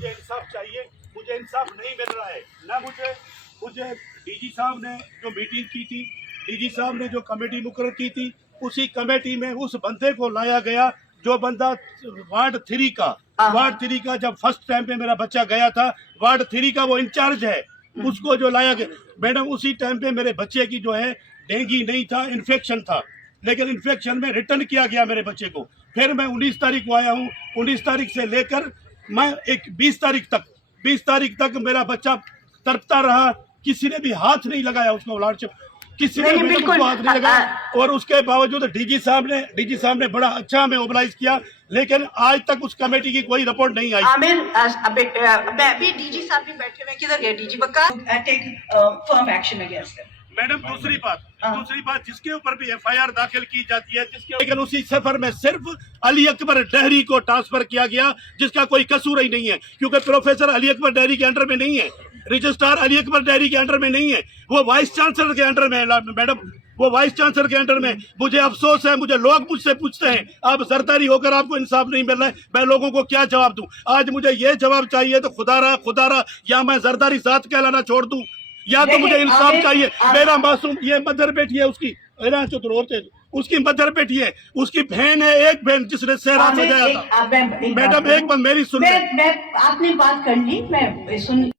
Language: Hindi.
मुझे इंसाफ चाहिए, मुझे इंसाफ नहीं मिल रहा है। ना मुझे डीजी साहब ने जो मीटिंग की थी, डीजी साहब ने जो कमेटी मुकर्रर की थी, उसी कमेटी में उस बंदे को लाया गया जो बंदा वार्ड 3 का जब फर्स्ट टाइम पे मेरा बच्चा गया था, वार्ड 3 का वो इंचार्ज है, उसको जो लाया गया। मैडम उसी टाइम पे मेरे बच्चे की जो है डेंगू नहीं था, इन्फेक्शन था, लेकिन इन्फेक्शन में रिटर्न किया गया मेरे बच्चे को। फिर मैं 19 तारीख को आया हूँ, 19 तारीख से लेकर मैं 20 तारीख तक मेरा बच्चा तड़पता रहा, किसी ने भी हाथ नहीं लगाया उसको, लॉर्डशिप किसी ने भी उसको हाथ नहीं लगाया। और उसके बावजूद डीजी साहब ने बड़ा अच्छा हमें मोबिलाइज किया, लेकिन आज तक उस कमेटी की कोई रिपोर्ट नहीं आई। आमिर अभी डीजी साहब भी बैठे हुए, किधर गए DG? Take firm action against. Madam दूसरी बात जिसके ऊपर भी एफआईआर दाखिल की जाती है, लेकिन उसी सफर में सिर्फ अली अकबर डेहरी को ट्रांसफर किया गया, जिसका कोई कसूर ही नहीं है, क्योंकि प्रोफेसर अली अकबर डेहरी के अंडर में नहीं है, रजिस्ट्रार अली अकबर डेहरी के अंडर में नहीं है, वो वाइस चांसलर के अंडर में है। मैडम वो वाइस चांसलर के अंडर में। मुझे अफसोस है, मुझे लोग मुझसे पूछते हैं आप जरदारी होकर आपको इंसाफ नहीं मिल रहा है, मैं लोगों को क्या जवाब दूं? आज मुझे ये जवाब चाहिए तो खुदारा या मैं जरदारी साथ कहलाना छोड़ दूं, या तो मुझे इंसाफ चाहिए। मेरा मासूम, ये मदर बेटी है उसकी मदर बेटी है, उसकी बहन है, एक बहन जिसने सेहरा सजाया था। मैडम एक बार मेरी सुन, आपने बात कर ली, मैं सुन